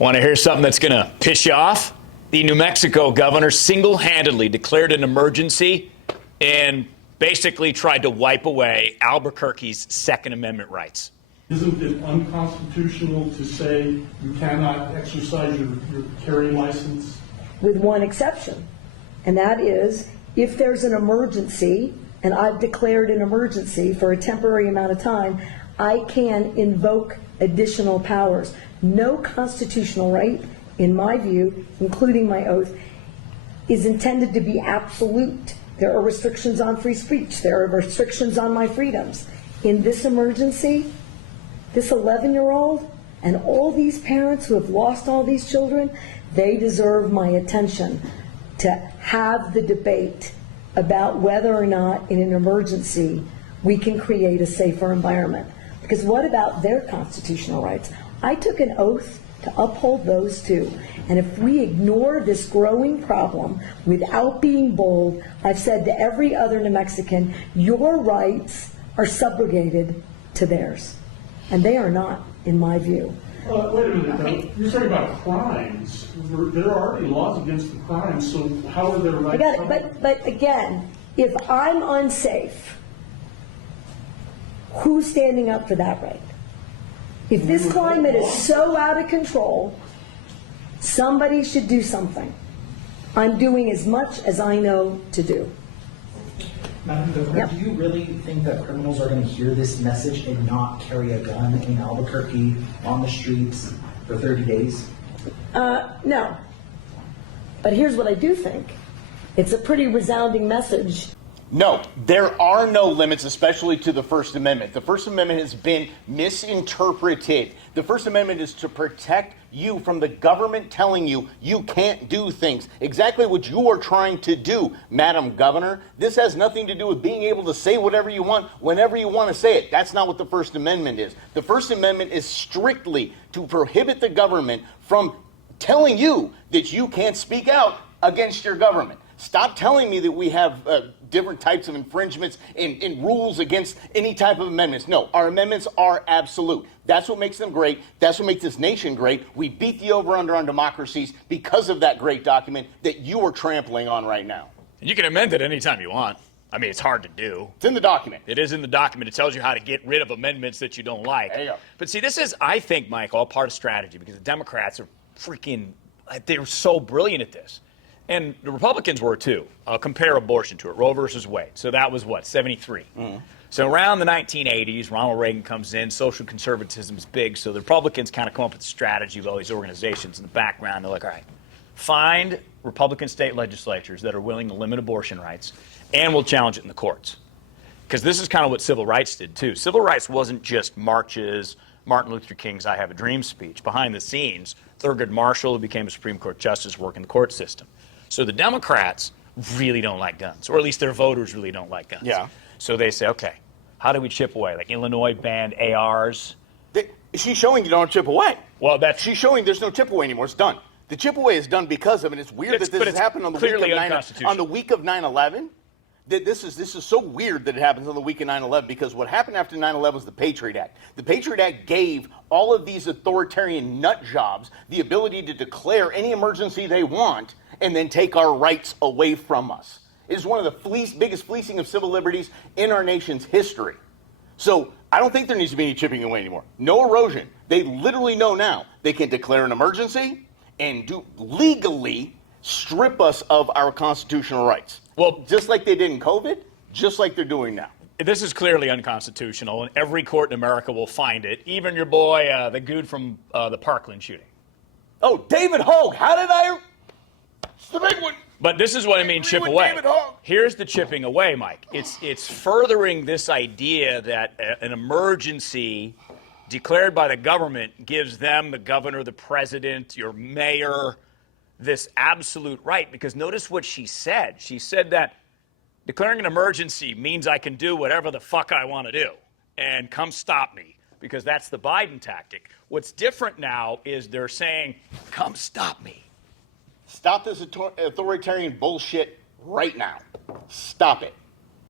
Want to hear something that's going to piss you off? The New Mexico governor single-handedly declared an emergency and basically tried to wipe away Albuquerque's Second Amendment rights. Isn't it unconstitutional to say you cannot exercise your carrying license? With one exception, and that is if there's an emergency, and I've declared an emergency for a temporary amount of time, I can invoke additional powers. No constitutional right, in my view, including my oath, is intended to be absolute. There are restrictions on free speech. There are restrictions on my freedoms. In this emergency, this 11-year-old and all these parents who have lost all these children, they deserve my attention to have the debate about whether or not in an emergency we can create a safer environment. Because what about their constitutional rights? I took an oath to uphold those too. And if we ignore this growing problem without being bold, I've said to every other New Mexican, your rights are subrogated to theirs. And they are not, in my view. Wait a minute, you're talking about crimes. There are already laws against the crimes, so how are their rights? I got it, but again, if I'm unsafe, who's standing up for that right? If this climate is so out of control, somebody should do something. I'm doing as much as I know to do. Madam Governor, Yep. do you really think that criminals are going to hear this message and not carry a gun in Albuquerque on the streets for 30 days? No. But here's what I do think. It's a pretty resounding message. No, there are no limits, especially to the First Amendment. The First Amendment has been misinterpreted. The First Amendment is to protect you from the government telling you you can't do things. Exactly what you are trying to do, Madam Governor. This has nothing to do with being able to say whatever you want, whenever you want to say it. That's not what the First Amendment is. The First Amendment is strictly to prohibit the government from telling you that you can't speak out against your government. Stop telling me that we have different types of infringements and rules against any type of amendments. No, our amendments are absolute. That's what makes them great. That's what makes this nation great. We beat the over-under on democracies because of that great document that you are trampling on right now. And you can amend it anytime you want. I mean, it's hard to do. It's in the document. It is in the document. It tells you how to get rid of amendments that you don't like. There you go. But see, this is, I think, Mike, all part of strategy because the Democrats are they're so brilliant at this. And the Republicans were too. I'll compare abortion to it, Roe versus Wade. So that was what, 73? Mm-hmm. So around the 1980s, Ronald Reagan comes in, social conservatism is big, so the Republicans kind of come up with a strategy with all these organizations in the background. They're like, all right, find Republican state legislatures that are willing to limit abortion rights, and we'll challenge it in the courts. Because this is kind of what civil rights did too. Civil rights wasn't just marches, Martin Luther King's I Have a Dream speech. Behind the scenes, Thurgood Marshall, who became a Supreme Court justice, worked in the court system. So the Democrats really don't like guns, or at least their voters really don't like guns. Yeah. So they say, okay, how do we chip away? Like Illinois banned ARs. She's showing you don't chip away. Well, she's showing there's no chip away anymore. It's done. The chip away is done because of it. It's weird that this has happened on the week of 9/11. This is so weird that it happens on the week of 9/11 because what happened after 9/11 was the Patriot Act. The Patriot Act gave all of these authoritarian nut jobs the ability to declare any emergency they want and then take our rights away from us. It is one of the biggest fleecing of civil liberties in our nation's history. So I don't think there needs to be any chipping away anymore. No erosion. They literally know now they can declare an emergency and legally strip us of our constitutional rights. Well, just like they did in COVID, just like they're doing now. This is clearly unconstitutional, and every court in America will find it. Even your boy, the dude from the Parkland shooting. Oh, David Hogue. How did I... It's the big one. But this is what I mean, chip away. Here's the chipping away, Mike. It's furthering this idea that an emergency declared by the government gives them, the governor, the president, your mayor, this absolute right. Because notice what she said. She said that declaring an emergency means I can do whatever the fuck I want to do. And come stop me. Because that's the Biden tactic. What's different now is they're saying, come stop me. Stop this authoritarian bullshit right now. Stop it.